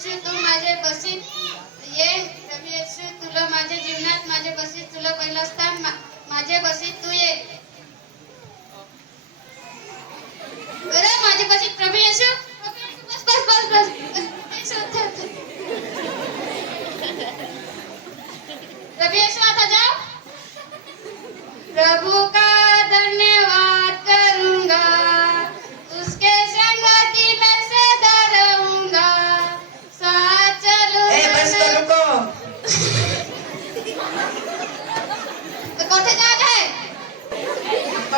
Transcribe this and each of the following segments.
रमेशची तू माझे बसी ये रमेशची तुला माझ्या जीवनात माझे बसी तुला पहिला स्थान माझे बसी तू ये.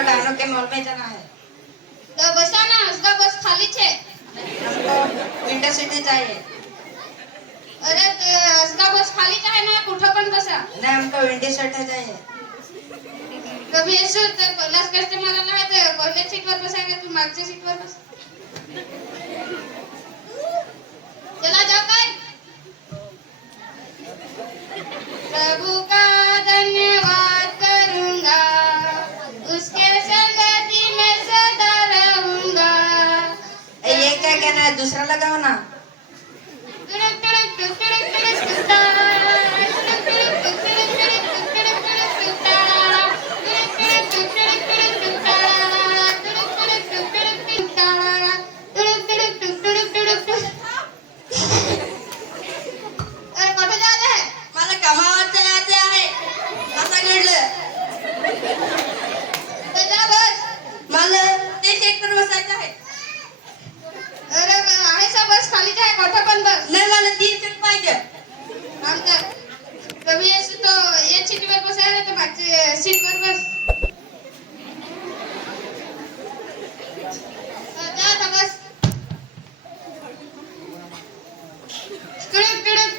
हमको डायनो के मॉल में जाना है। तो बसा ना उसका बस खाली छे। हमको विंडो सीटें चाहिए। अरे उसका बस खाली आहे ना कुठं पण बसा। नहीं हमको विंडो सीटें चाहिए। कभी येशील तर पन्नास कस्टमरला आहे तर कोणत्या सीटवर बसायला तू मागच्या सीटवर बस। चला जाओ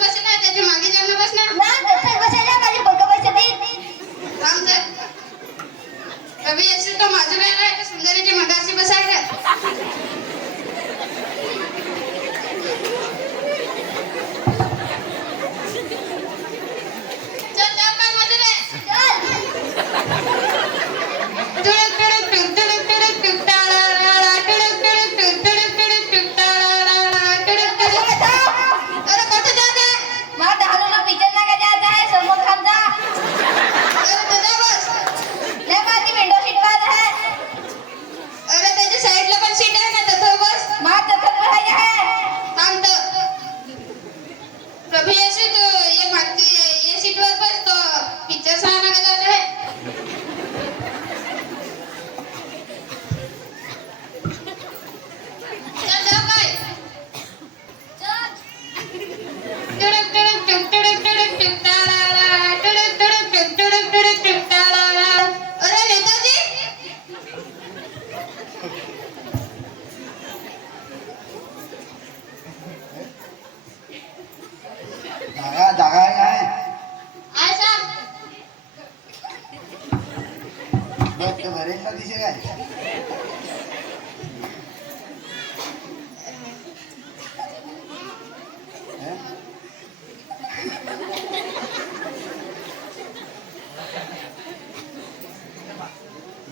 बसणार बसेल ना त्याच्यामागे जाऊन बस ना ना तसंच बसायला पाहिजे फक्त पैसे देत थांब तर कवी येशू तो माझं वेळ आहे सुंदरीच्या मगाशी बसायला चल जाऊ काय माझं तुडक तुडक टुक तुडक तुडक टुक टाळा तुडक तुडक टुक तुडक तुडक टुक टाळा तुडक तुडक अरे कुठे जात आहे मला दहावीला पिक्चर ना जायचं आहे सलमान खानचा अरे तर जा बस नाही माझी विंडो सीट बाद आहे अरे त्याच्या साईडला पण सीट आहे ना तिथं बस मला तसंच बसायचं आहे थांब तर प्रभू येशू तो ये मागची ये सीटवर बस तो पिक्चर सांगा का जात आहे चल जाऊ काय तुडक तुडक टुक तुडक तुडक टुक ताळाला तुडक तुडक टुक तुडक तुडक टुक ताळाला अरे नेताजी जागा जागा आहे काय आय सांग बघ ते भरेल का दिसे काय हे?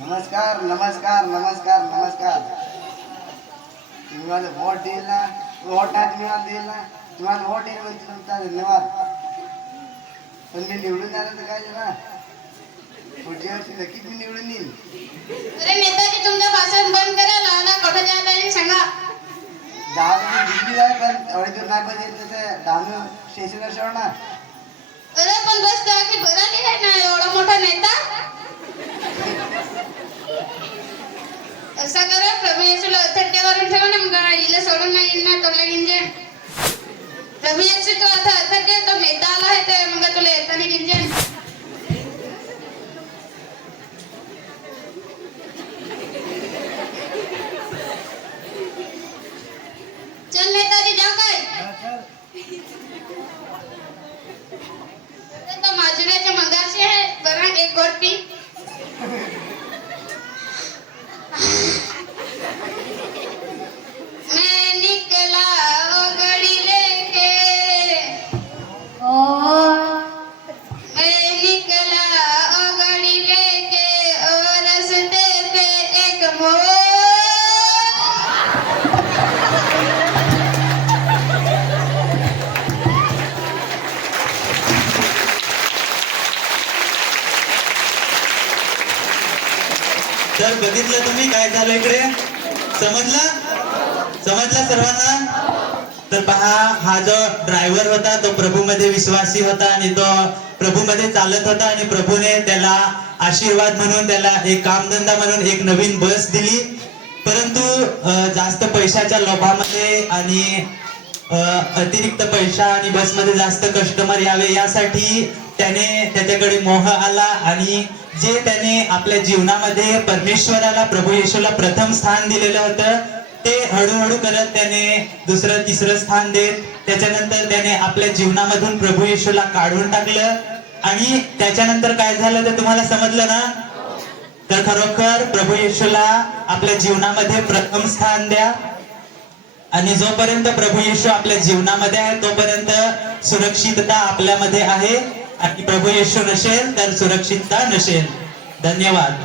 नमस्कार नमस्कार नमस्कार नमस्कार. तुम्ही माझं वोट देईल ना? वोट नाही तुम्ही मला देईल ना? तुम्हाला वोट येईल म्हणजे तुमचा धन्यवाद. पण मी निवडून जाणार तर काय ना निवडून येईल? अरे नेताजी तुमचं भाषण बंद करा लहाना कुठं जात आहे सांगा. दहा दिल्ली आहे पण दूर नाही डहाणू स्टेशनवर सोड ना अरे पण बस तो की बरा नाही आहे ना एवढा मोठा नेता? असं करा प्रभू अथट्यावरून ठेवा ना मग हिला सोडून नाही ना तोडल्या गिंजन प्रभू येशू तो आता अथट्य तो नेता आला आहे तर मग तुला येताना गिंजन चल नेताजी जाओ काय अरे तो माजुराच्या मगाशी है बना एक गोटी बघितलं तुम्ही? काय झालं इकडे? समजलं? समजलं सर्वांना? तर पहा हा जो ड्रायव्हर होता तो प्रभूमध्ये विश्वासी होता आणि तो प्रभूमध्ये चालत होता आणि प्रभूने त्याला आशीर्वाद म्हणून त्याला एक कामधंदा म्हणून एक नवीन बस दिली. परंतु जास्त पैशाच्या लोभामध्ये आणि अतिरिक्त पैसा आणि बसमध्ये जास्त कस्टमर यावे यासाठी त्याने त्याच्याकडे मोह आला आणि जे त्याने आपल्या जीवनामध्ये परमेश्वराला प्रभू येशूला प्रथम स्थान दिलेलं होतं ते हळूहळू करत त्याने दुसरं तिसरं स्थान देत त्याच्यानंतर त्याने आपल्या जीवनामधून प्रभू येशूला काढून टाकलं. आणि त्याच्यानंतर काय झालं ते तुम्हाला समजलं ना? तर खरोखर प्रभू येशूला आपल्या जीवनामध्ये प्रथम स्थान द्या. आणि जोपर्यंत प्रभू येशू आपल्या जीवनामध्ये आहे तोपर्यंत सुरक्षितता आपल्यामध्ये आहे. आणि प्रभू येशू नसेल तर सुरक्षितता नसेल धन्यवाद.